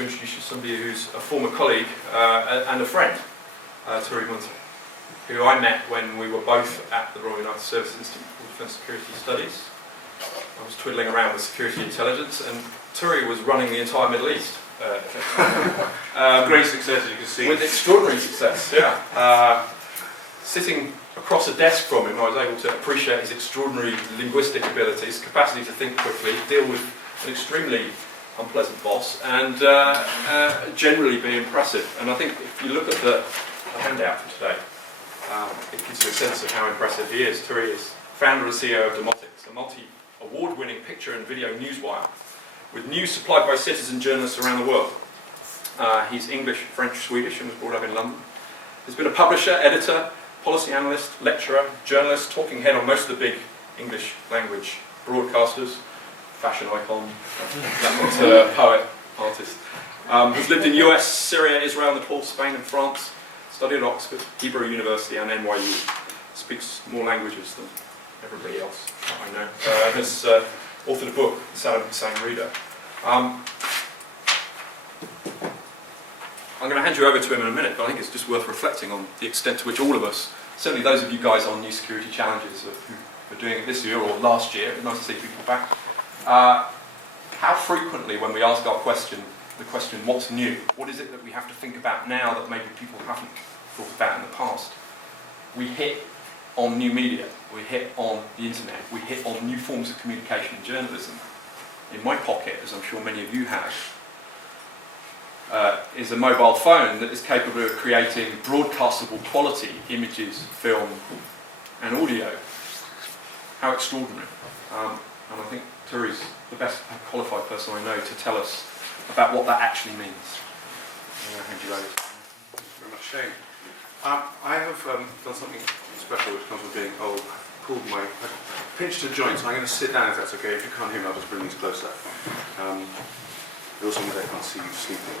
to introduce you to somebody who's a former colleague and a friend, Turi Munthe, who I met when we were both at the Royal United Services Institute for Defence Security Studies. I was twiddling around with security intelligence, and Turi was running the entire Middle East. Great success, as you can see. With extraordinary success, yeah. Sitting across a desk from him, I was able to appreciate his extraordinary linguistic abilities, capacity to think quickly, deal with an extremely unpleasant boss, and generally be impressive. And I think if you look at the handout for today, it gives you a sense of how impressive he is. Turi is founder and CEO of Demotix, a multi-award-winning picture and video newswire, with news supplied by citizen journalists around the world. He's English, French, Swedish, and was brought up in London. He's been a publisher, editor, policy analyst, lecturer, journalist, talking head on most of the big English language broadcasters, fashion icon, poet, artist. He's lived in US, Syria, Israel, Nepal, Spain and France, studied at Oxford, Hebrew University and NYU. Speaks more languages than everybody else that I know. Has authored a book, The Saddam Hussein Reader. I'm going to hand you over to him in a minute, but I think it's just worth reflecting on the extent to which all of us, certainly those of you guys on New Security Challenges who are doing it this year or last year, it's nice to see people back, how frequently when we ask our question, the question, what's new? What is it that we have to think about now that maybe people haven't thought about in the past? We hit on new media, we hit on the internet, we hit on new forms of communication and journalism. In my pocket, as I'm sure many of you have, is a mobile phone that is capable of creating broadcastable quality images, film and audio. How extraordinary. And I think Turi's the best qualified person I know to tell us about what that actually means. I'm going to hand you over. Thank you very much, Shane. I have done something special which comes with being old. I've pinched a joint, so I'm going to sit down if that's okay. If you can't hear me, I'll just bring these closer. Also means I can't see you sleeping.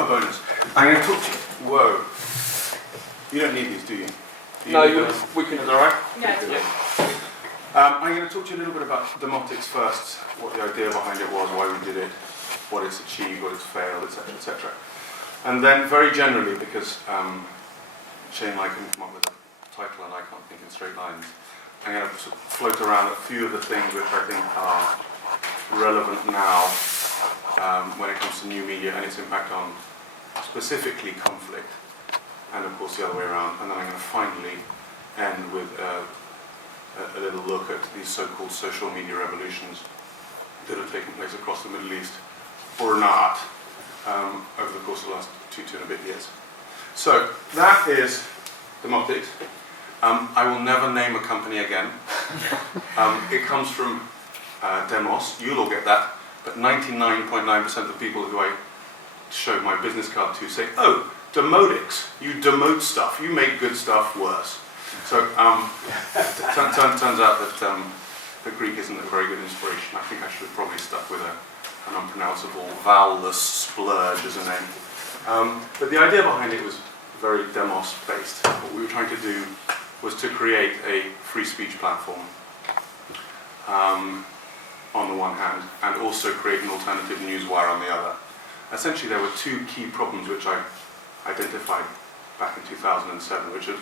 A bonus. I'm going to talk to you. Whoa. You don't need these, do you? No, we can. Is that all right? Yeah. I'm going to talk to you a little bit about Demotix first, what the idea behind it was, why we did it, what it's achieved, what it's failed, etc., etc. And then very generally, because Shane and I can come up with a title and I can't think in straight lines, I'm going to sort of float around a few of the things which I think are relevant now when it comes to new media and its impact on specifically conflict, and of course the other way around. And then I'm going to finally end with a little look at these so-called social media revolutions that have taken place across the Middle East, or not, over the course of the last two and a bit years. So that is Demotix. I will never name a company again. It comes from Demos, you'll all get that, but 99.9% of the people who I showed my business card to say, oh, Demotix, you demote stuff, you make good stuff worse. So turns out that the Greek isn't a very good inspiration. I think I should have probably stuck with an unpronounceable vowelless splurge as a name. But the idea behind it was very Demos based. What we were trying to do was to create a free speech platform on the one hand, and also create an alternative newswire on the other. Essentially, there were two key problems which I identified back in 2007, which are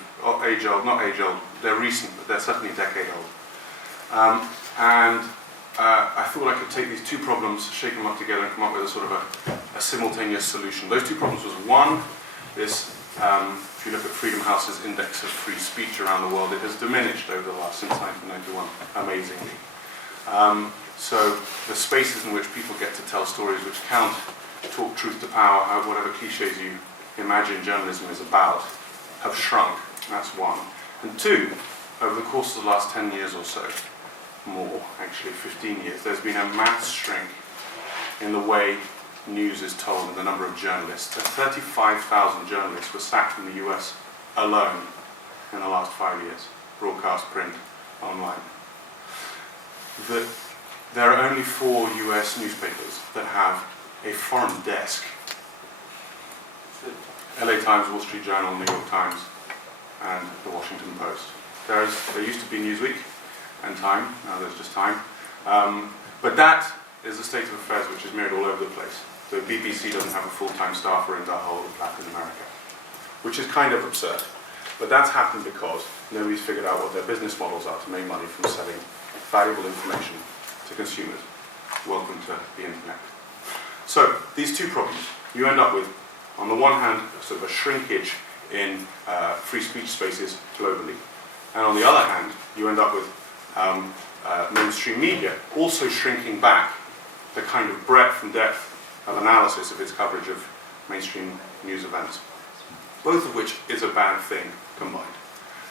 age-old, not age-old, they're recent, but they're certainly a decade old. I thought I could take these two problems, shake them up together, and come up with a sort of a simultaneous solution. Those two problems was one, this, if you look at Freedom House's index of free speech around the world, it has diminished over the last, since 1991, amazingly. So the spaces in which people get to tell stories which count, talk truth to power, whatever cliches you imagine journalism is about, have shrunk. That's one. And two, over the course of the last 10 years or so, more, actually 15 years, there's been a mass shrink in the way news is told and the number of journalists. 35,000 journalists were sacked in the US alone in the last 5 years, broadcast, print, online. There are only 4 US newspapers that have a foreign desk. LA Times, Wall Street Journal, New York Times, and the Washington Post. There used to be Newsweek and Time, now there's just Time. But that is the state of affairs which is mirrored all over the place. the BBC doesn't have a full-time staffer in the whole of Latin America, which is kind of absurd. But that's happened because nobody's figured out what their business models are to make money from selling valuable information to consumers. Welcome to the internet. So these two problems, you end up with, on the one hand, sort of a shrinkage in free speech spaces globally, and on the other hand, you end up with mainstream media also shrinking back the kind of breadth and depth of analysis of its coverage of mainstream news events, both of which is a bad thing combined.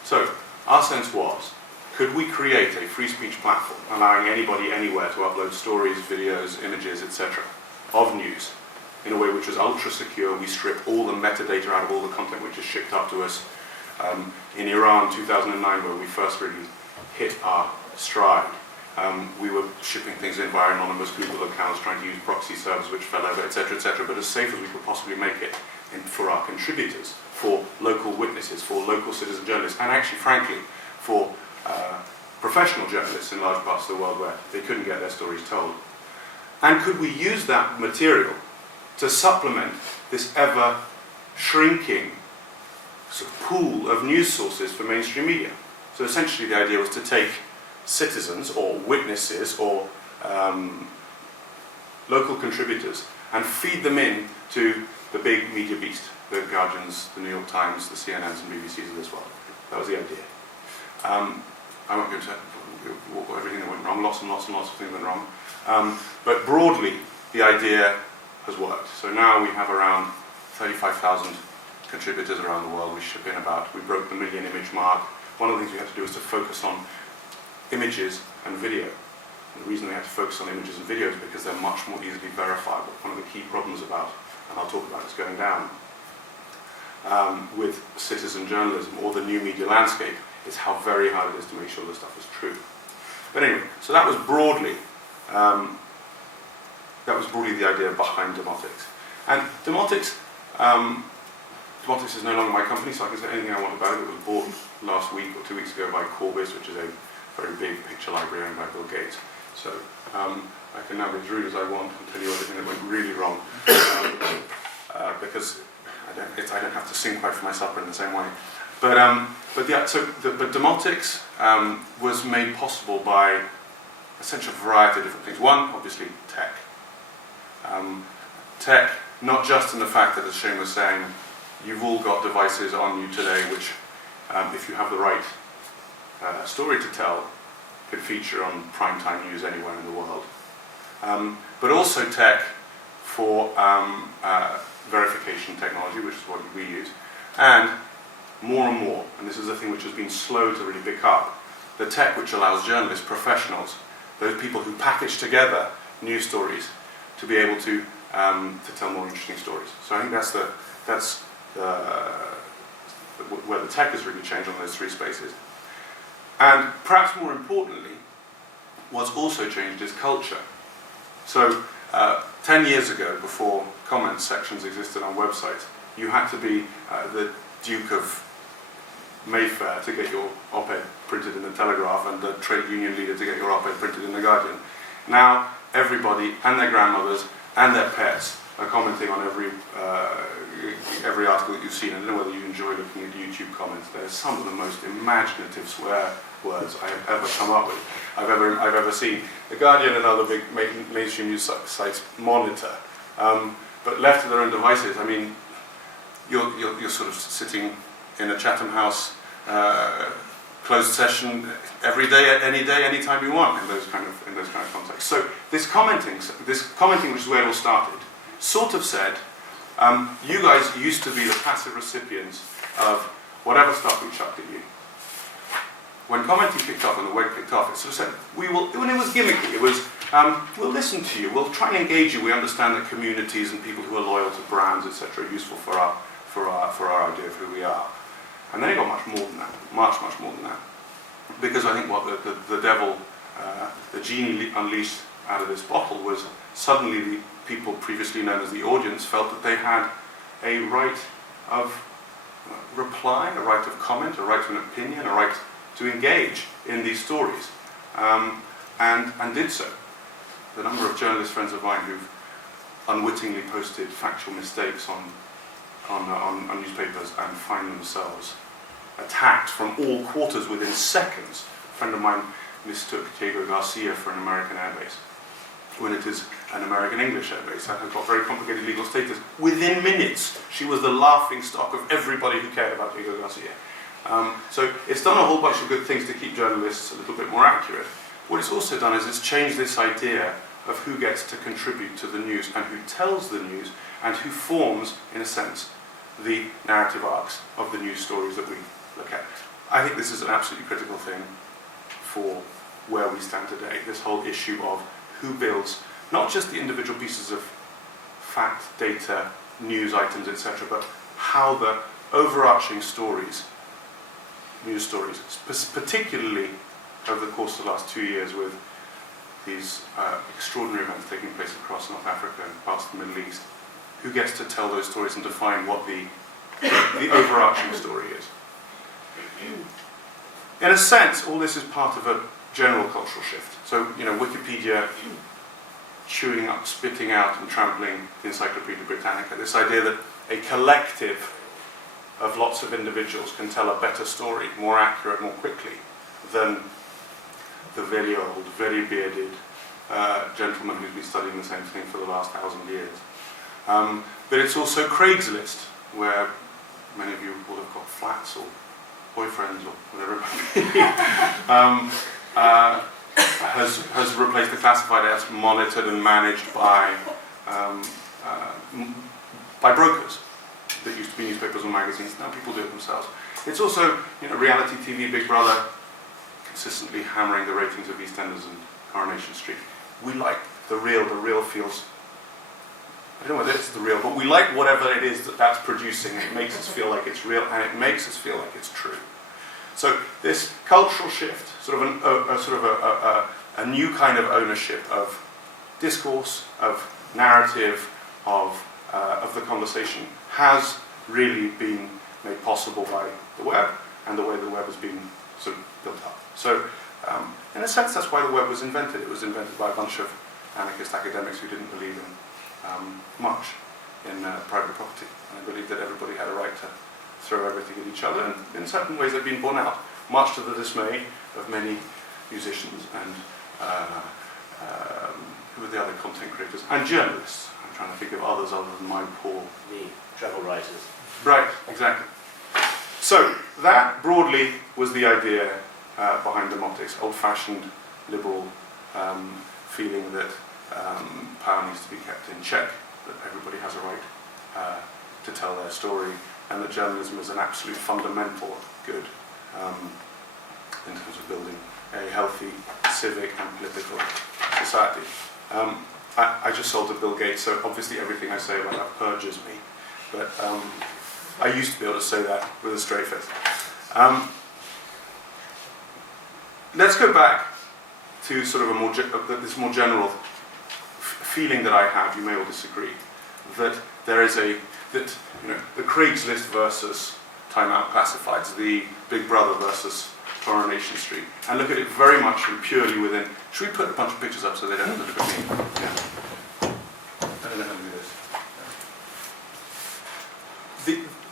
So our sense was, could we create a free speech platform allowing anybody anywhere to upload stories, videos, images, etc. of news in a way which was ultra secure? We strip all the metadata out of all the content which is shipped up to us. In Iran 2009, where we first really hit our stride, we were shipping things in via anonymous Google accounts, trying to use proxy servers which fell over, etc., etc., but as safe as we could possibly make it for our contributors, for local witnesses, for local citizen journalists, and actually, frankly, for professional journalists in large parts of the world where they couldn't get their stories told. And could we use that material to supplement this ever-shrinking sort of pool of news sources for mainstream media? So essentially the idea was to take citizens or witnesses or local contributors and feed them in to the big media beast, the Guardians, the New York Times, the CNNs and BBCs of this world. That was the idea. I won't go into everything that went wrong, lots and lots and lots of things went wrong. But broadly, the idea has worked. So now we have around 35,000 contributors around the world. We broke the 1 million image mark. One of the things we had to do was to focus on images and video. And the reason we had to focus on images and videos is because they're much more easily verifiable. One of the key problems about, and I'll talk about this going down, with citizen journalism or the new media landscape is how very hard it is to make sure this stuff is true. But anyway, so that was broadly the idea behind Demotix. And Demotix is no longer my company, so I can say anything I want about it. It was bought last week or 2 weeks ago by Corbis, which is a very big picture library owned by Bill Gates. So I can now be as rude as I want and tell you everything that went really wrong, because I don't have to sing quite for my supper in the same way. But Demotix was made possible by essentially a variety of different things. One, obviously, tech. Tech, not just in the fact that, as Shane was saying, you've all got devices on you today which, if you have the right story to tell, could feature on primetime news anywhere in the world. But also tech for verification technology, which is what we use, and more, and this is the thing which has been slow to really pick up, the tech which allows journalists, professionals, those people who package together news stories, to be able to tell more interesting stories. So I think that's where the tech has really changed on those three spaces. And perhaps more importantly, what's also changed is culture. So 10 years ago, before comment sections existed on websites, you had to be the Duke of Mayfair to get your op-ed printed in the Telegraph and the trade union leader to get your op-ed printed in the Guardian. Now everybody and their grandmothers and their pets are commenting on every article that you've seen. I don't know whether you enjoy looking at YouTube comments. They're some of the most imaginative swear words I have ever come up with, I've ever seen. The Guardian and other big mainstream news sites monitor, but left to their own devices, I mean, you're sort of sitting in a Chatham House closed session every day, any time you want in those kind of contexts. So this commenting, which is where it all started, sort of said, you guys used to be the passive recipients of whatever stuff we chucked at you. When commenting picked up and the web picked up, it sort of said, when it was gimmicky, it was, we'll listen to you, we'll try and engage you, we understand that communities and people who are loyal to brands, etc., are useful for our idea of who we are. And then it got much more than that, much more than that. Because I think what the devil, the genie unleashed out of this bottle was suddenly the people previously known as the audience felt that they had a right of reply, a right of comment, a right to an opinion, a right to engage in these stories, and did so. The number of journalist friends of mine who've unwittingly posted factual mistakes on newspapers and find themselves attacked from all quarters within seconds. A friend of mine mistook Diego Garcia for an American airbase, when it is an American English airbase and has got very complicated legal status. Within minutes, she was the laughing stock of everybody who cared about Diego Garcia. So it's done a whole bunch of good things to keep journalists a little bit more accurate. What it's also done is it's changed this idea of who gets to contribute to the news and who tells the news and who forms, in a sense, the narrative arcs of the news stories that we look at. I think this is an absolutely critical thing for where we stand today, this whole issue of who builds not just the individual pieces of fact, data, news items, etc., but how the overarching stories, news stories, particularly over the course of the last 2 years with these extraordinary events taking place across North Africa and parts of the Middle East, who gets to tell those stories and define what the overarching story is. In a sense, all this is part of a general cultural shift. So, Wikipedia chewing up, spitting out and trampling the Encyclopedia Britannica, this idea that a collective of lots of individuals can tell a better story, more accurate, more quickly than the very old, very bearded gentleman who's been studying the same thing for the last 1,000 years. But it's also Craigslist, where many of you will have got flats or boyfriends or whatever it might be, has replaced the classified ads monitored and managed by brokers that used to be newspapers or magazines. Now people do it themselves. It's also reality TV, Big Brother, consistently hammering the ratings of EastEnders and Coronation Street. We like the real feels, I don't know whether it's the real, but we like whatever it is that's producing. It makes us feel like it's real, and it makes us feel like it's true. So this cultural shift, sort of a new kind of ownership of discourse, of narrative, of the conversation, has really been made possible by the web and the way the web has been sort of built up. So, in a sense, that's why the web was invented. It was invented by a bunch of anarchist academics who didn't believe in much in private property, and I believed that everybody had a right to throw everything at each other, and in certain ways they've been borne out, much to the dismay of many musicians and who are the other content creators, and journalists. I'm trying to think of others other than my poor... The travel writers. Right, exactly. So that broadly was the idea behind Demotix, old-fashioned liberal feeling that power needs to be kept in check, that everybody has a right to tell their story, and that journalism is an absolute fundamental good in terms of building a healthy civic and political society. I just sold to Bill Gates, so obviously everything I say about that perjures me, but I used to be able to say that with a straight face. Let's go back to sort of this more general feeling that I have. You may all disagree that there is the Craigslist versus Time Out Classifieds, the Big Brother versus Coronation Street, and look at it very much and purely within. Should we put a bunch of pictures up so they don't have to look at me? Yeah. I don't know how to do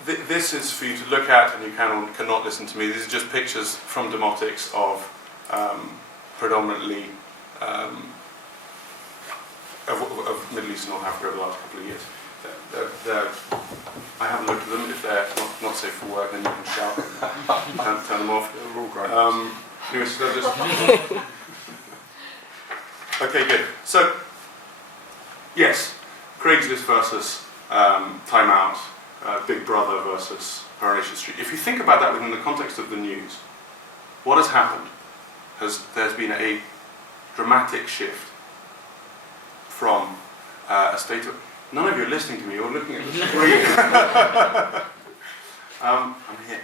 this. This is for you to look at, and you cannot listen to me. These are just pictures from Demotix of predominantly of Middle East and North Africa over the last couple of years. I haven't looked at them. If they're not safe for work, then you can shout and turn them off. They're all great. Anyway, so just okay, good. So, yes, Craigslist versus Time Out, Big Brother versus Coronation Street. If you think about that within the context of the news, what has happened? There's been a dramatic shift from a state of... None of you are listening to me, you're looking at the screen. I'm here.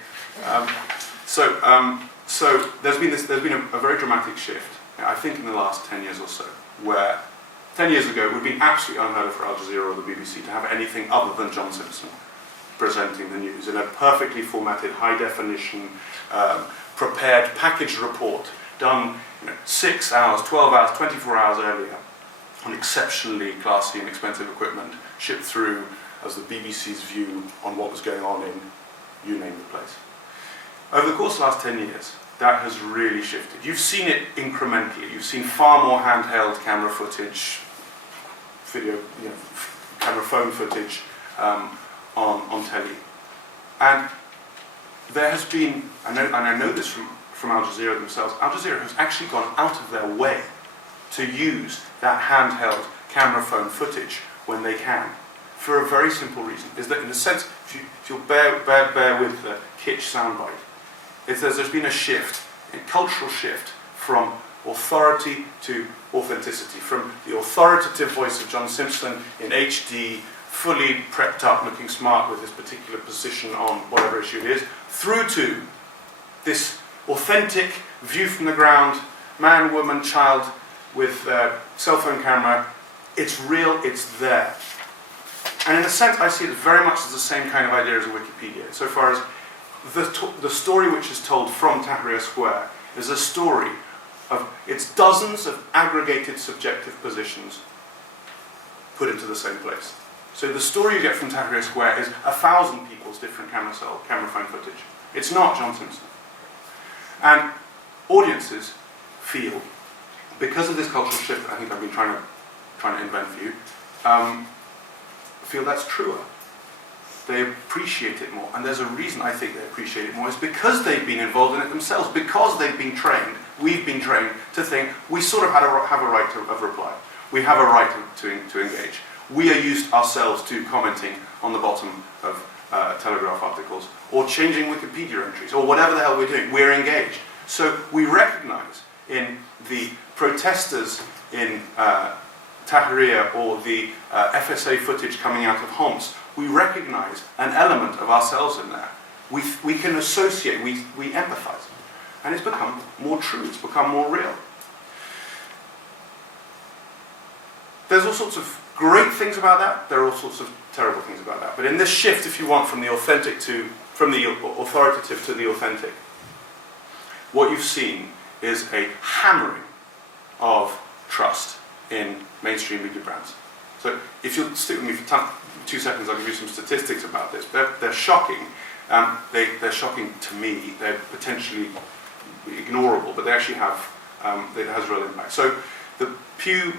So there's been a very dramatic shift, I think in the last 10 years or so, where 10 years ago it would have been absolutely unheard of for Al Jazeera or the BBC to have anything other than John Simpson presenting the news in a perfectly formatted, high-definition, prepared, packaged report, done 6 hours, 12 hours, 24 hours earlier, on exceptionally classy and expensive equipment, shipped through as the BBC's view on what was going on in you name the place. Over the course of the last 10 years, that has really shifted. You've seen it incrementally. You've seen far more handheld camera footage, video, camera phone footage on telly. And there has been, and I know this from Al Jazeera themselves, Al Jazeera has actually gone out of their way to use that handheld camera phone footage when they can, for a very simple reason, is that in a sense, if you'll bear with the kitsch soundbite, there's been a shift, a cultural shift from authority to authenticity, from the authoritative voice of John Simpson in HD, fully prepped up, looking smart with his particular position on whatever issue it is, through to this authentic view from the ground, man, woman, child, with a cell phone camera. It's real, it's there. And in a sense, I see it very much as the same kind of idea as a Wikipedia, so far as the story which is told from Tahrir Square is a story of, it's dozens of aggregated subjective positions put into the same place. So the story you get from Tahrir Square is 1,000 people's different camera phone footage. It's not John Simpson. And audiences feel, because of this cultural shift that I think I've been trying to invent for you, feel that's truer. They appreciate it more. And there's a reason I think they appreciate it more. It's because they've been involved in it themselves, because they've been trained, we've been trained to think we sort of have a right of reply. We have a right to engage. We are used ourselves to commenting on the bottom of Telegraph articles, or changing Wikipedia entries, or whatever the hell we're doing. We're engaged. So we recognize in the protesters in Tahrir, or the FSA footage coming out of Homs, we recognize an element of ourselves in there. We can associate, we empathize. And it's become more true, it's become more real. There's all sorts of great things about that, there are all sorts of terrible things about that. But in this shift, if you want, from the authoritative to the authentic, what you've seen is a hammering of trust in mainstream media brands. So if you'll stick with me for 2 seconds, I'll give you some statistics about this. They're shocking. They're shocking to me. They're potentially ignorable, but they actually have, it has real impact. So the Pew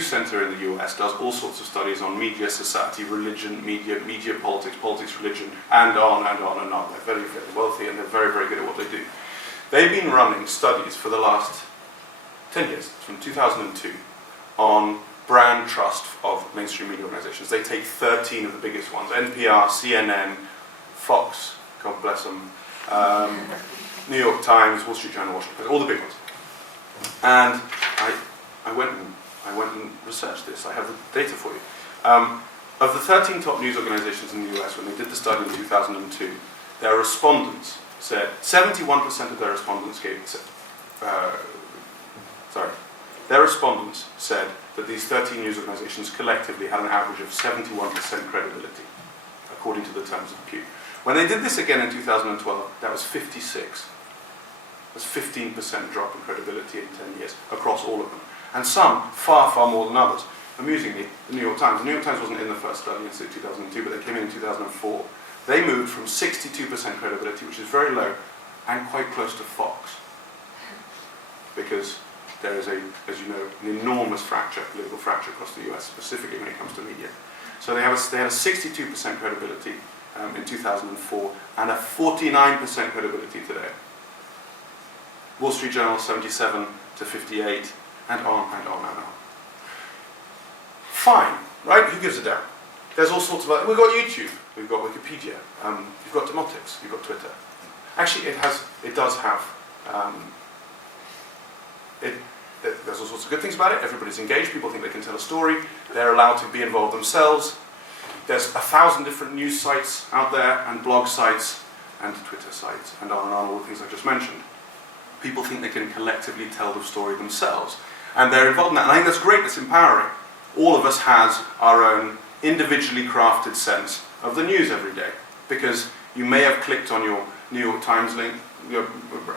Center in the US does all sorts of studies on media, society, religion, media politics, religion, and on and on and on. They're very, very wealthy, and they're very, very good at what they do. They've been running studies for the last 10 years, from 2002, on brand trust of mainstream media organizations. They take 13 of the biggest ones: NPR, CNN, Fox, God bless them, New York Times, Wall Street Journal, Washington Post, all the big ones. And I went and researched this. I have the data for you. Of the 13 top news organizations in the US, when they did the study in 2002, their respondents said 71% of their respondents their respondents said that these 13 news organizations collectively had an average of 71% credibility, according to the terms of Pew. When they did this again in 2012, that was 56. That's 15% drop in credibility in 10 years across all of them. And some far, far more than others. Amusingly, the New York Times. The New York Times wasn't in the first study in 2002, but they came in 2004. They moved from 62% credibility, which is very low, and quite close to Fox. Because there is, as you know, an enormous political fracture across the US, specifically when it comes to media. So they had a 62% credibility in 2004, and a 49% credibility today. Wall Street Journal, 77 to 58, and on and on and on. Fine, right? Who gives a damn? There's all sorts of... We've got YouTube, we've got Wikipedia, you've got Demotix, you've got Twitter. Actually, it does have... there's all sorts of good things about it. Everybody's engaged, people think they can tell a story, they're allowed to be involved themselves. There's 1,000 different news sites out there, and blog sites, and Twitter sites, and on, all the things I've just mentioned. People think they can collectively tell the story themselves, and they're involved in that. And I think that's great, that's empowering. All of us has our own individually crafted sense of the news every day, because you may have clicked on your New York Times link, your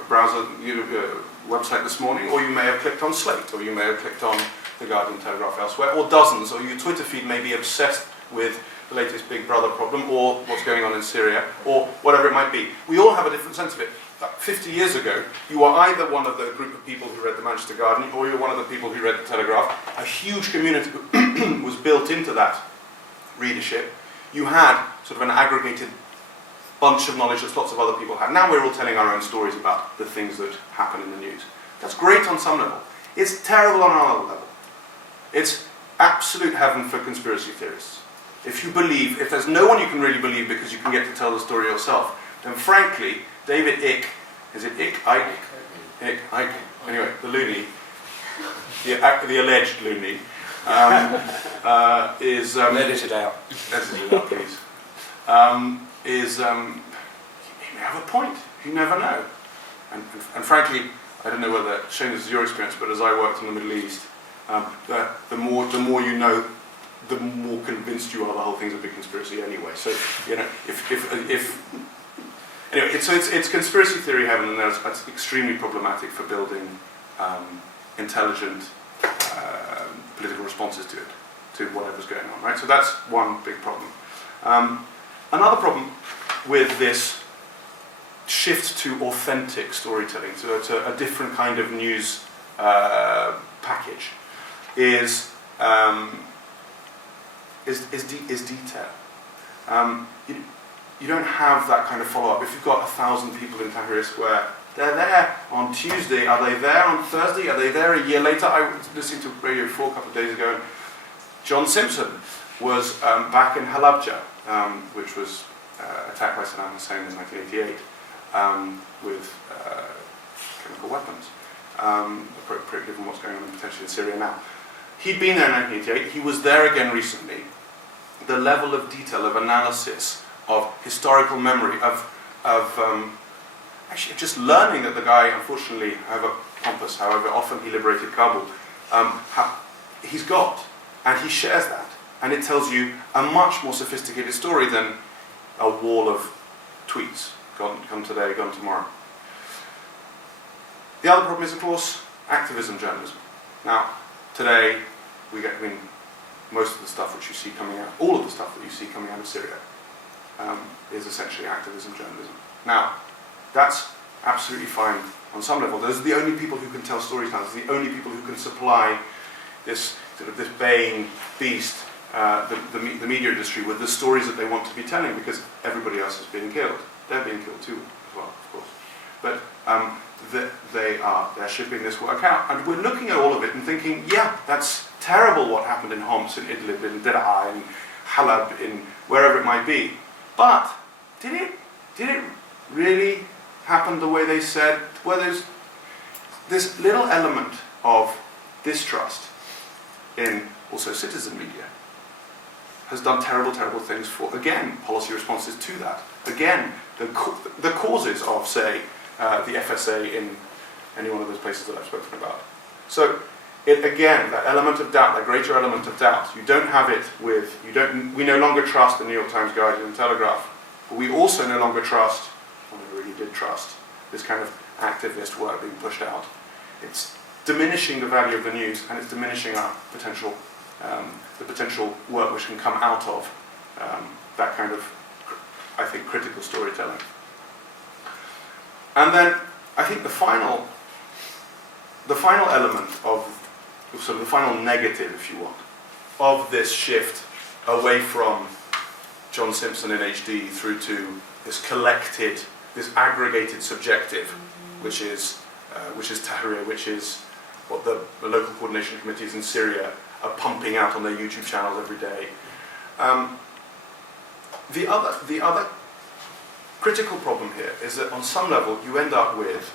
browser, your website this morning, or you may have clicked on Slate, or you may have clicked on the Guardian, Telegraph, elsewhere, or dozens, or your Twitter feed may be obsessed with the latest Big Brother problem, or what's going on in Syria, or whatever it might be. We all have a different sense of it. 50 years ago, you were either one of the group of people who read the Manchester Guardian, or you were one of the people who read the Telegraph. A huge community was built into that readership. You had sort of an aggregated bunch of knowledge that lots of other people had. Now we're all telling our own stories about the things that happen in the news. That's great on some level. It's terrible on another level. It's absolute heaven for conspiracy theorists. If you believe, if there's no one you can really believe because you can get to tell the story yourself, then frankly, David Icke, is it Icke? Icke. Anyway, the loony, the alleged loony, is... Edit it out. Edit it out, please. He may have a point. You never know. And frankly, I don't know whether, Shane, this is your experience, but as I worked in the Middle East, the more you know, the more convinced you are the whole thing's a big conspiracy anyway. So, you know, anyway, so it's conspiracy theory heaven, and that's extremely problematic for building intelligent political responses to it, to whatever's going on, right? So that's one big problem. Another problem with this shift to authentic storytelling, to a different kind of news package, is detail. You don't have that kind of follow-up. If you've got 1,000 people in Tahrir Square, they're there on Tuesday. Are they there on Thursday? Are they there a year later? I was listening to Radio 4 a couple of days ago, and John Simpson was back in Halabja, which was attacked by Saddam Hussein in 1988 with chemical weapons, appropriate given what's going on potentially in Syria now. He'd been there in 1988. He was there again recently. The level of detail, of analysis, of historical memory, of actually just learning that the guy, unfortunately, however pompous, however often he liberated Kabul, he's got, and he shares that. And it tells you a much more sophisticated story than a wall of tweets, come today, gone tomorrow. The other problem is, of course, activism journalism. Now, today, most of the stuff which you see coming out, all of the stuff that you see coming out of Syria, is essentially activism journalism. Now, that's absolutely fine on some level. Those are the only people who can tell stories now. Those are the only people who can supply this sort of this baying beast, the media industry, with the stories that they want to be telling, because everybody else is being killed. They're being killed too, as well, of course. But they're shipping this work out, and we're looking at all of it and thinking, yeah, that's terrible what happened in Homs, in Idlib, in Daraa, in Halab, in wherever it might be. But did it really happen the way they said? Well, there's this little element of distrust in also citizen media has done terrible, terrible things for, again, policy responses to that. Again, the causes of, say, the FSA in any one of those places that I've spoken about. So, again, that element of doubt, that greater element of doubt, you don't have it with, we no longer trust the New York Times, Guardian and Telegraph, but we also no longer trust, or we really did trust, this kind of activist work being pushed out. It's diminishing the value of the news, and it's diminishing our potential, the potential work which can come out of that kind of, I think, critical storytelling. And then I think the final element of sort of the final negative, if you want, of this shift away from John Simpson in HD through to this collected, this aggregated subjective, which is Tahrir, which is what the local coordination committees in Syria are pumping out on their YouTube channels every day. The other critical problem here is that on some level you end up with,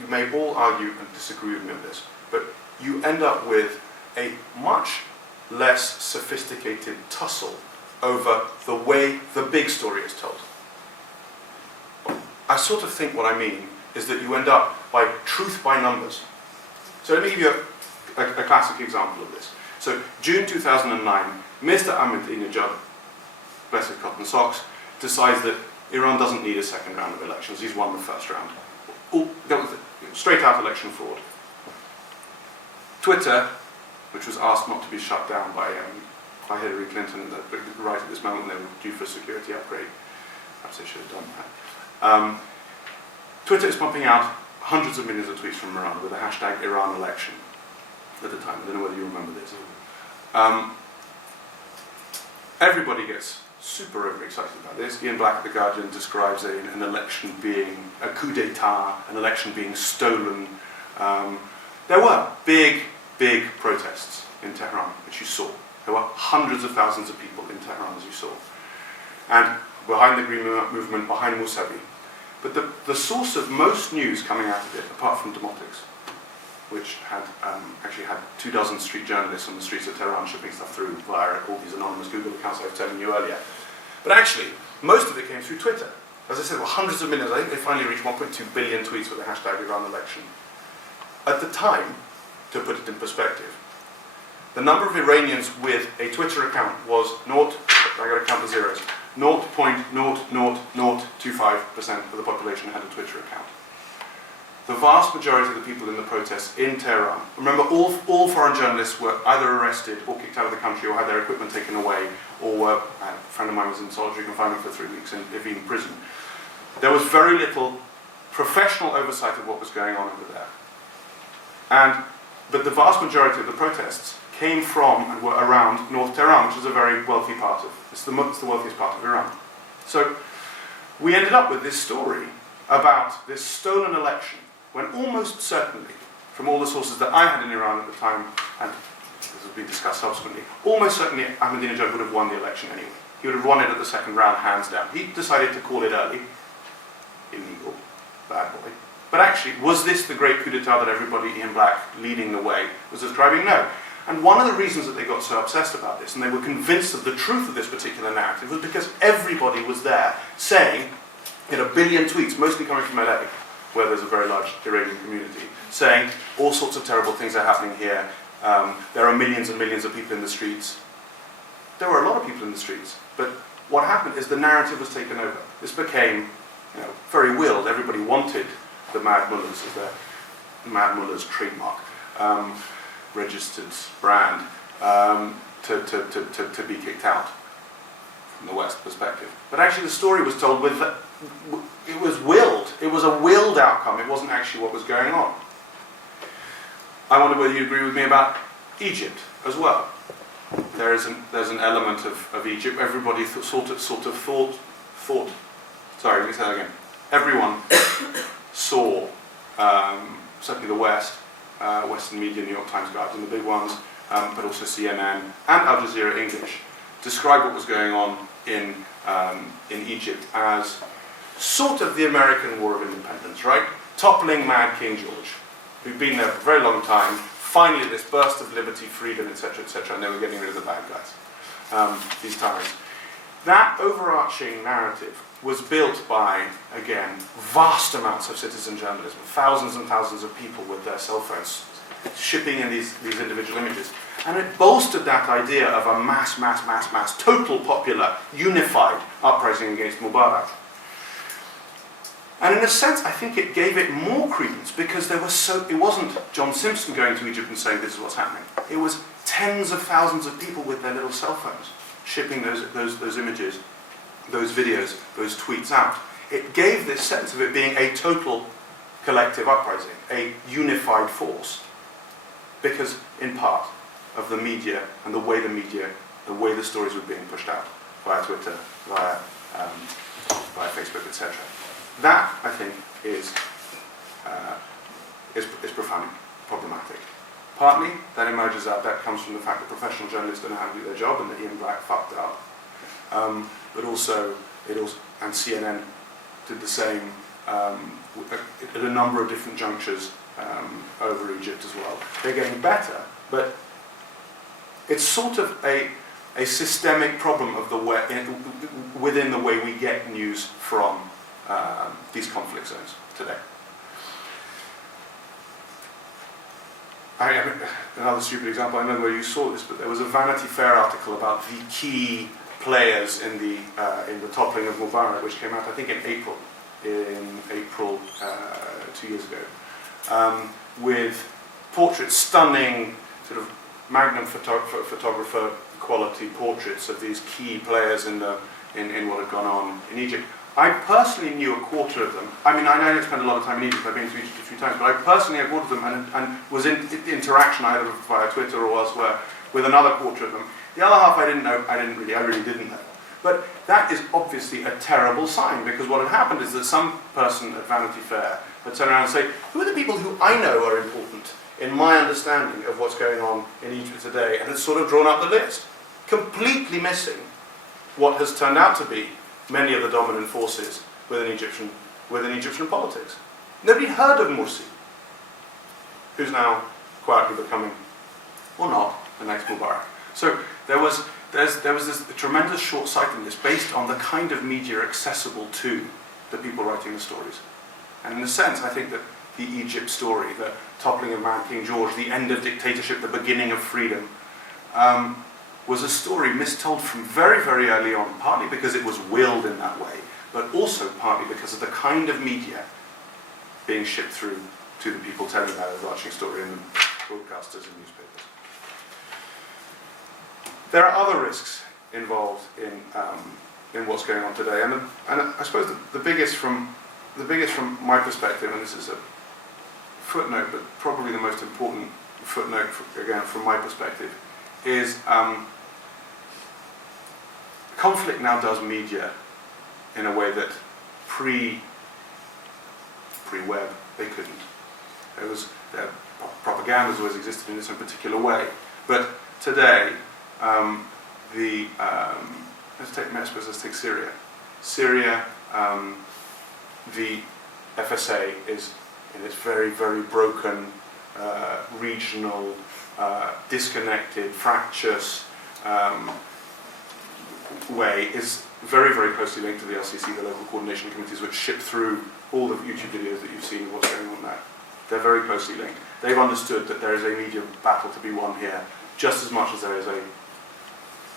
you may all argue and disagree with me on this, but you end up with a much less sophisticated tussle over the way the big story is told. I sort of think what I mean is that you end up by truth by numbers. So let me give you a classic example of this. So June 2009, Mr. Ahmadinejad, bless his cotton socks, decides that Iran doesn't need a second round of elections. He's won the first round. Straight out election fraud. Twitter, which was asked not to be shut down by Hillary Clinton right at this moment when they were due for a security upgrade. Perhaps they should have done that. Twitter is pumping out hundreds of millions of tweets from Iran with the hashtag Iran election at the time. I don't know whether you remember this. Everybody gets super overexcited about this. Ian Black at The Guardian describes an election being a coup d'etat, an election being stolen. There were big protests in Tehran, which you saw. There were hundreds of thousands of people in Tehran, as you saw. And behind the Green Movement, behind Mousavi. But the source of most news coming out of it, apart from Demotix, which had actually had 24 street journalists on the streets of Tehran shipping stuff through via all these anonymous Google accounts I was telling you earlier. But actually, most of it came through Twitter. As I said, there were hundreds of millions. I think they finally reached 1.2 billion tweets with the hashtag Iran election. At the time, to put it in perspective, the number of Iranians with a Twitter account was I got to count the zeros, 0.00025% of the population had a Twitter account. The vast majority of the people in the protests in Tehran, remember all foreign journalists were either arrested or kicked out of the country or had their equipment taken away, or a friend of mine was in solitary confinement for 3 weeks in Evin prison. There was very little professional oversight of what was going on over there. But the vast majority of the protests came from and were around North Tehran, which is a very wealthy part of, it's the wealthiest part of Iran. So we ended up with this story about this stolen election, when almost certainly, from all the sources that I had in Iran at the time, and this has been discussed subsequently, almost certainly Ahmadinejad would have won the election anyway. He would have won it at the second round, hands down. He decided to call it early. Illegal. Bad boy. But actually, was this the great coup d'etat that everybody in black leading the way was describing? No. And one of the reasons that they got so obsessed about this, and they were convinced of the truth of this particular narrative, was because everybody was there saying, in a billion tweets, mostly coming from LA, where there's a very large Iranian community, saying all sorts of terrible things are happening here. There are millions and millions of people in the streets. There were a lot of people in the streets, but what happened is the narrative was taken over. This became, very willed. Everybody wanted the Mad Mullahs as their Mad Mullahs trademark, registered brand, to be kicked out from the West perspective. But actually, the story was told with it was willed. It was a willed outcome. It wasn't actually what was going on. I wonder whether you agree with me about Egypt as well. There's an element of Egypt. Everybody sort of thought. Sorry, let me say that again. Everyone saw, certainly the West, Western media, New York Times, Guardian, the big ones, but also CNN and Al Jazeera English, describe what was going on in Egypt as sort of the American War of Independence, right? Toppling Mad King George, who'd been there for a very long time. Finally, this burst of liberty, freedom, etc., and they were getting rid of the bad guys, these tyrants. That overarching narrative was built by, again, vast amounts of citizen journalism, thousands and thousands of people with their cell phones shipping in these individual images. And it bolstered that idea of a mass, total popular, unified uprising against Mubarak. And in a sense, I think it gave it more credence because it wasn't John Simpson going to Egypt and saying this is what's happening. It was tens of thousands of people with their little cell phones shipping those images, those videos, those tweets out. It gave this sense of it being a total collective uprising, a unified force, because in part of the media and the way the stories were being pushed out via Twitter, via Facebook, etc. That, I think, is profoundly problematic. Partly, that emerges out, that comes from the fact that professional journalists don't know how to do their job and that Ian Black fucked up. But also, and CNN did the same at a number of different junctures over Egypt as well. They're getting better, but it's sort of a systemic problem of the way, within the way we get news from these conflict zones today. Another stupid example, I don't know where you saw this, but there was a Vanity Fair article about the key players in the toppling of Mubarak, which came out, I think, in April 2 years ago, with portraits, stunning sort of magnum photographer quality portraits of these key players in what had gone on in Egypt. I personally knew a quarter of them. I mean, I know I don't spend a lot of time in Egypt, I've been to Egypt a few times, but I personally knew a quarter of them and was in interaction either via Twitter or elsewhere with another quarter of them. The other half I really didn't know. But that is obviously a terrible sign, because what had happened is that some person at Vanity Fair had turned around and say, who are the people who I know are important in my understanding of what's going on in Egypt today, and had sort of drawn up the list, completely missing what has turned out to be many of the dominant forces within Egyptian politics. Nobody heard of Morsi, who's now quietly becoming, or not, the next Mubarak. So there was this tremendous short-sightedness based on the kind of media accessible to the people writing the stories. And in a sense, I think that the Egypt story, the toppling of Mount King George, the end of dictatorship, the beginning of freedom, was a story mistold from very, very early on, partly because it was willed in that way, but also partly because of the kind of media being shipped through to the people telling that overarching story in the broadcasters and newspapers. There are other risks involved in what's going on today, and I suppose the biggest from my perspective, and this is a footnote, but probably the most important footnote again from my perspective, is conflict now does media in a way that pre-web they couldn't. Propaganda has always existed in its own particular way, but today let's take Syria. Syria, the FSA is in its very, very broken, regional, disconnected, fractious way is very, very closely linked to the LCC, the local coordination committees, which ship through all the YouTube videos that you've seen of what's going on there. They're very closely linked. They've understood that there is a media battle to be won here, just as much as there is a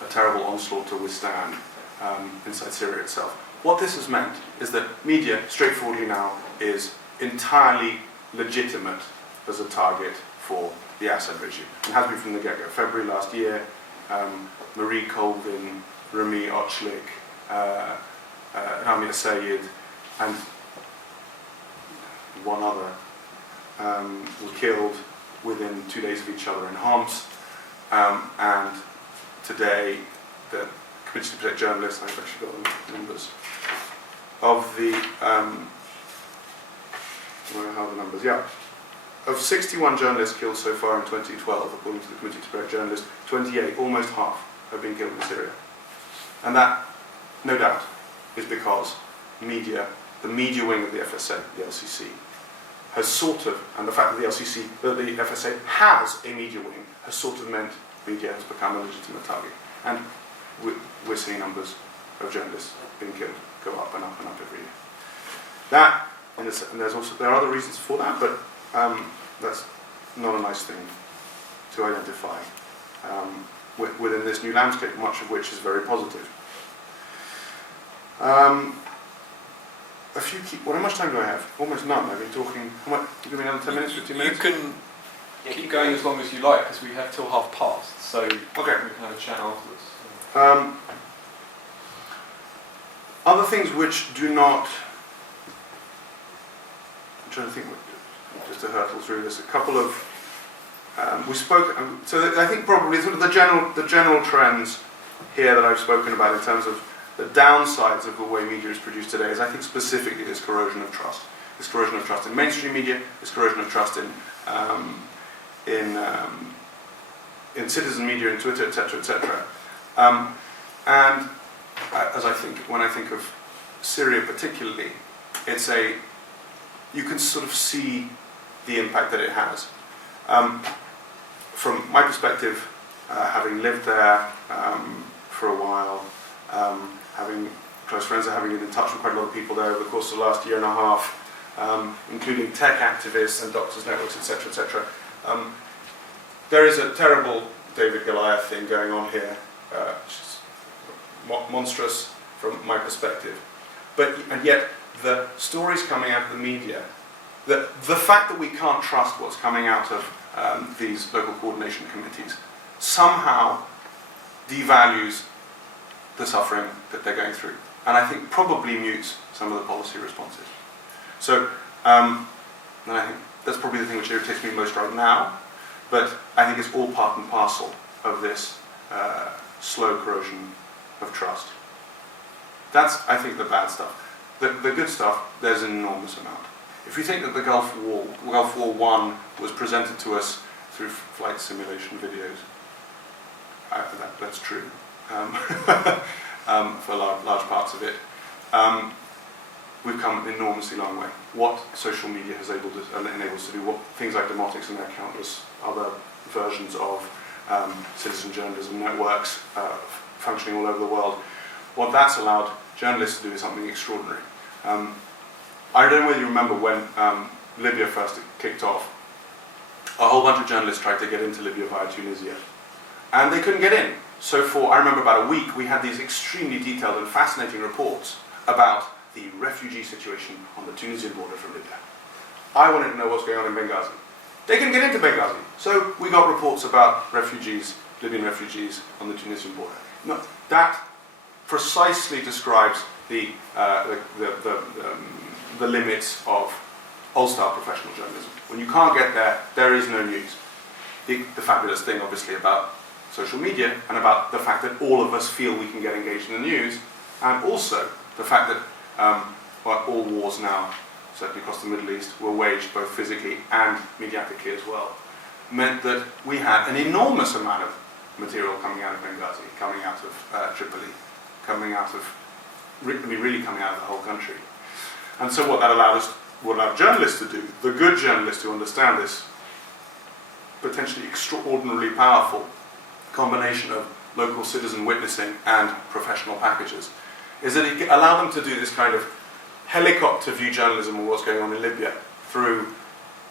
terrible onslaught to withstand inside Syria itself. What this has meant is that media, straightforwardly now, is entirely legitimate as a target for the Assad regime, and has been from the get-go. February last year, Marie Colvin, Rami Ochlik, Ramia Sayed, and one other were killed within 2 days of each other in Homs, and today the Committee to Protect Journalists, I've actually got the numbers of the where are the numbers? Yeah. Of 61 journalists killed so far in 2012, according to the Committee to Protect Journalists, 28, almost half, have been killed in Syria. And that, no doubt, is because media, the media wing of the FSA, the LCC, has sort of, and the fact that the FSA has a media wing, has sort of meant media has become a legitimate target. And we're seeing numbers of journalists being killed go up and up and up every year. That, and there are other reasons for that, but that's not a nice thing to identify within this new landscape, much of which is very positive. How much time do I have? Almost none. I've been talking. Give me another 10 minutes, 15 minutes? You can keep going as long as you like, because we have till 1:30, so okay. We can have a chat afterwards. Other things which do not. I'm trying to think, just to hurtle through this. A couple of. We spoke. So I think probably sort of the general trends here that I've spoken about in terms of the downsides of the way media is produced today is, I think, specifically this corrosion of trust. This corrosion of trust in mainstream media, this corrosion of trust in citizen media, in Twitter, etc., etc. And as when I think of Syria particularly, you can sort of see the impact that it has. From my perspective, having lived there for a while, having close friends, having been in touch with quite a lot of people there over the course of the last year and a half, including tech activists and doctors' networks, etc., etc. There is a terrible David Goliath thing going on here, which is monstrous from my perspective. And yet, the stories coming out of the media the fact that we can't trust what's coming out of these local coordination committees somehow devalues the suffering that they're going through, and I think probably mutes some of the policy responses. So, and I think that's probably the thing which irritates me most right now, but I think it's all part and parcel of this slow corrosion of trust. That's, I think, the bad stuff. The good stuff, there's an enormous amount. If you think that the Gulf War I was presented to us through flight simulation videos, that's true for large parts of it. We've come an enormously long way. What social media has enabled us to do, what things like Demotix and their countless other versions of citizen journalism networks functioning all over the world, what that's allowed journalists to do is something extraordinary. I don't know whether you remember when Libya first kicked off, a whole bunch of journalists tried to get into Libya via Tunisia, and they couldn't get in. So for, I remember about a week, we had these extremely detailed and fascinating reports about the refugee situation on the Tunisian border from Libya. I wanted to know what's going on in Benghazi. They couldn't get into Benghazi. So we got reports about refugees, Libyan refugees on the Tunisian border. No, that precisely describes the limits of old-style professional journalism. When you can't get there, there is no news. The fabulous thing, obviously, about social media and about the fact that all of us feel we can get engaged in the news, and also the fact that all wars now, certainly across the Middle East, were waged both physically and mediatically as well, meant that we had an enormous amount of material coming out of Benghazi, coming out of Tripoli, coming out of, really coming out of the whole country. And so what that allowed journalists to do, the good journalists who understand this potentially extraordinarily powerful combination of local citizen witnessing and professional packages, is that it allowed them to do this kind of helicopter view journalism of what's going on in Libya through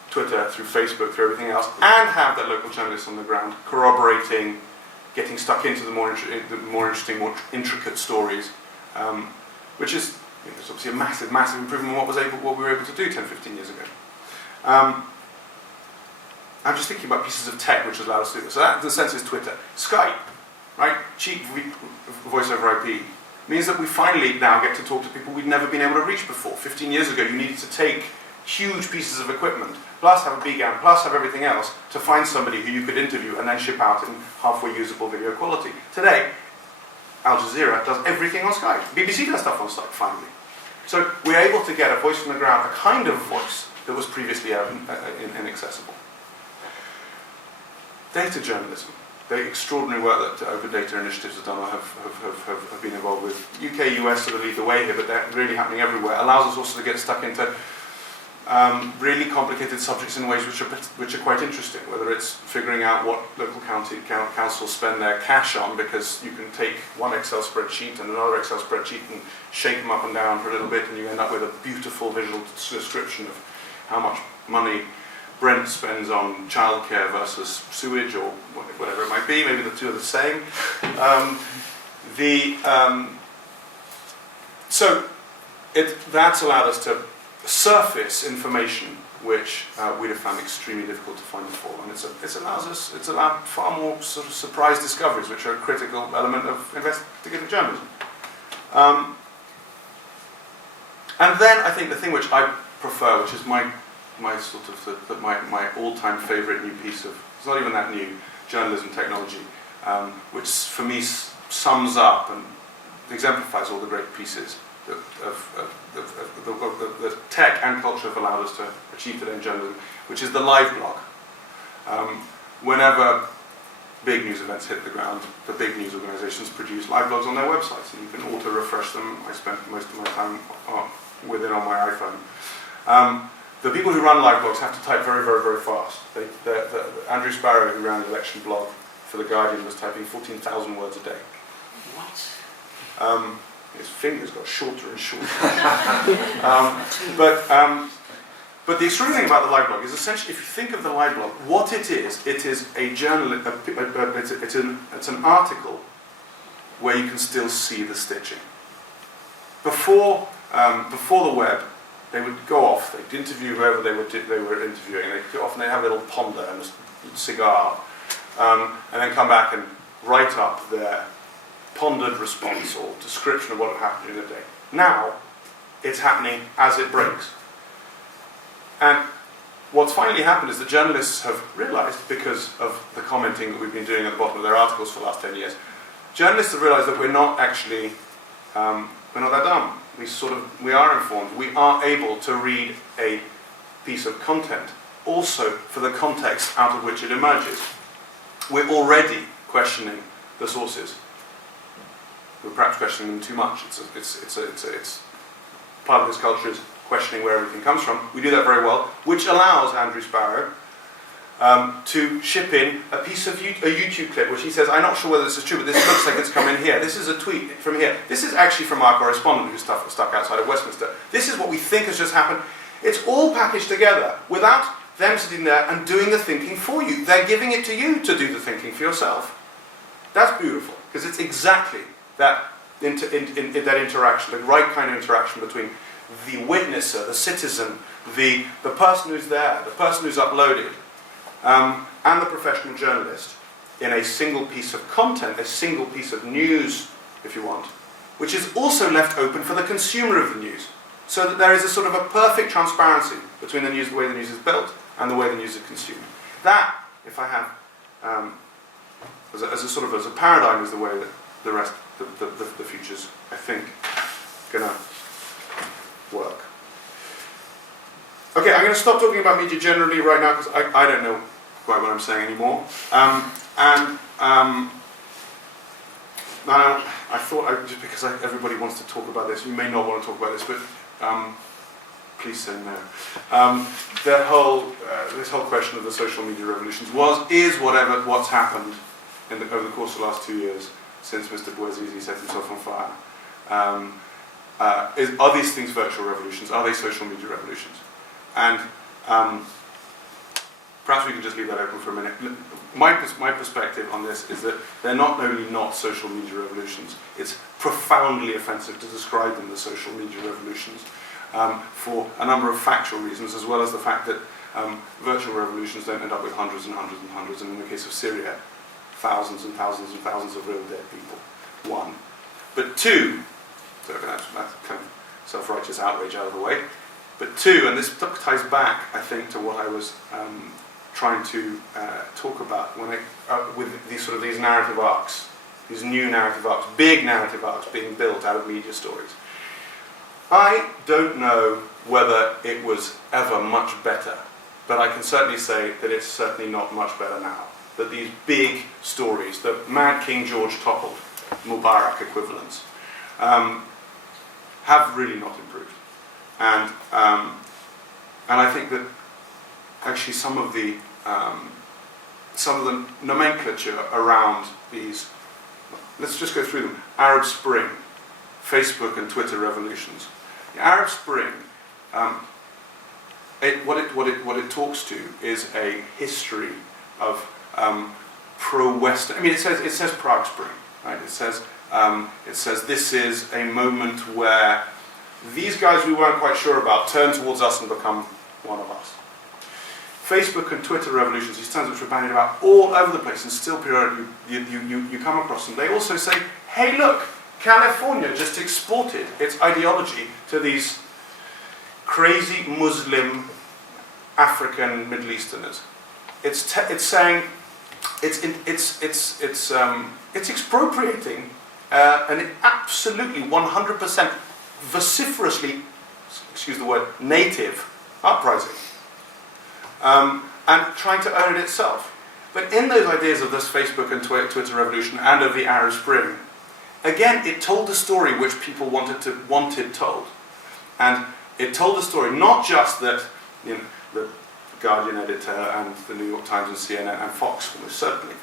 Twitter, through Facebook, through everything else, and have that local journalists on the ground corroborating, getting stuck into the more interesting, more intricate stories, which is, it's obviously a massive, massive improvement on what we were able to do 10, 15 years ago. I'm just thinking about pieces of tech which allowed us to do this. So that, in a sense, is Twitter. Skype, right? Cheap voice over IP, means that we finally now get to talk to people we'd never been able to reach before. 15 years ago, you needed to take huge pieces of equipment, plus have a BGAN, plus have everything else, to find somebody who you could interview and then ship out in halfway usable video quality. Today, Al Jazeera does everything on Skype. BBC does stuff on Skype, finally. So we're able to get a voice from the ground, a kind of voice that was previously inaccessible. Data journalism. The extraordinary work that Open Data Initiatives have done or have been involved with. UK, US sort of lead the way here, but they're really happening everywhere. Allows us also to get stuck into really complicated subjects in ways which are quite interesting, whether it's figuring out what local councils spend their cash on, because you can take one Excel spreadsheet and another Excel spreadsheet and shake them up and down for a little bit, and you end up with a beautiful visual description of how much money Brent spends on childcare versus sewage or whatever it might be. Maybe the two are the same. So that's allowed us to surface information which we'd have found extremely difficult to find before, and it's allowed far more sort of surprise discoveries, which are a critical element of investigative journalism. And then I think the thing which I prefer, which is my all-time favourite new piece of, it's not even that new, journalism technology, which for me sums up and exemplifies all the great pieces the tech and culture have allowed us to achieve today in journalism, which is the live blog. Whenever big news events hit the ground, the big news organisations produce live blogs on their websites, and you can auto-refresh them. I spent most of my time with it on my iPhone. The people who run live blogs have to type very, very, very fast. Andrew Sparrow, who ran the election blog for The Guardian, was typing 14,000 words a day. What? His fingers got shorter and shorter. But the extraordinary thing about the live blog is essentially, if you think of the live blog, what it is a journal. It's an article where you can still see the stitching. Before the web, they would go off, they'd interview whoever they were interviewing, they'd go off and they'd have a little ponder and a cigar, and then come back and write up their pondered response or description of what had happened during the day. Now, it's happening as it breaks. And what's finally happened is that journalists have realised, because of the commenting that we've been doing at the bottom of their articles for the last 10 years, journalists have realised that we're not actually, we're not that dumb. We are informed. We are able to read a piece of content also for the context out of which it emerges. We're already questioning the sources. We're perhaps questioning them too much. It's part of this culture is questioning where everything comes from. We do that very well, which allows Andrew Sparrow to ship in a piece of a YouTube clip, which he says, I'm not sure whether this is true, but this looks like it's come in here. This is a tweet from here. This is actually from our correspondent who's stuck outside of Westminster. This is what we think has just happened. It's all packaged together without them sitting there and doing the thinking for you. They're giving it to you to do the thinking for yourself. That's beautiful, because it's exactly that that interaction, the right kind of interaction between the witnesser, the citizen, the person who's there, the person who's uploaded, and the professional journalist in a single piece of content, a single piece of news, if you want, which is also left open for the consumer of the news, so that there is a sort of a perfect transparency between the news, the way the news is built, and the way the news is consumed. That, if I have, as a paradigm, is the way that the rest, the future's, I think, gonna work. Okay, I'm going to stop talking about media generally right now, because I don't know quite what I'm saying anymore. I thought, just because everybody wants to talk about this, you may not want to talk about this, but please say no. This whole question of the social media revolutions is what's happened over the course of the last 2 years since Mr. Bouazizi set himself on fire. Are these things virtual revolutions? Are they social media revolutions? And perhaps we can just leave that open for a minute. My perspective on this is that they're not only not social media revolutions, it's profoundly offensive to describe them as social media revolutions for a number of factual reasons, as well as the fact that virtual revolutions don't end up with hundreds and hundreds and hundreds, and in the case of Syria, thousands and thousands and thousands of real dead people. One. But two, so that's kind of self-righteous outrage out of the way. But two, and this ties back, I think, to what I was trying to talk about when with these narrative arcs, these new narrative arcs, big narrative arcs being built out of media stories. I don't know whether it was ever much better, but I can certainly say that it's certainly not much better now. That these big stories, the Mad King George toppled, Mubarak equivalents, have really not improved. And I think that actually some of the nomenclature around these, let's just go through them. Arab Spring, Facebook and Twitter revolutions. The Arab Spring, what it talks to is a history of pro-Western. I mean, it says Prague Spring, right? It says this is a moment where these guys we weren't quite sure about turn towards us and become one of us. Facebook and Twitter revolutions, these terms which were bandied about all over the place, and still periodically you come across them. They also say, hey look, California just exported its ideology to these crazy Muslim African Middle Easterners. It's saying it's expropriating an absolutely 100% vociferously, excuse the word, native uprising, and trying to own it itself. But in those ideas of this Facebook and Twitter revolution and of the Arab Spring, again, it told the story which people wanted told, and it told the story not just that the Guardian editor and the New York Times and CNN and Fox almost certainly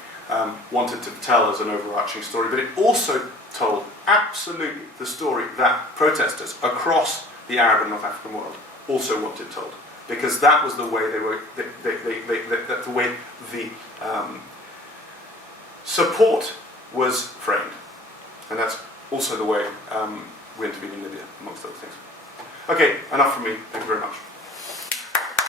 wanted to tell as an overarching story, but it also told absolutely the story that protesters across the Arab and North African world also wanted told, because that was the way the way the support was framed, and that's also the way we intervened in Libya, amongst other things. Okay, enough from me. Thank you very much.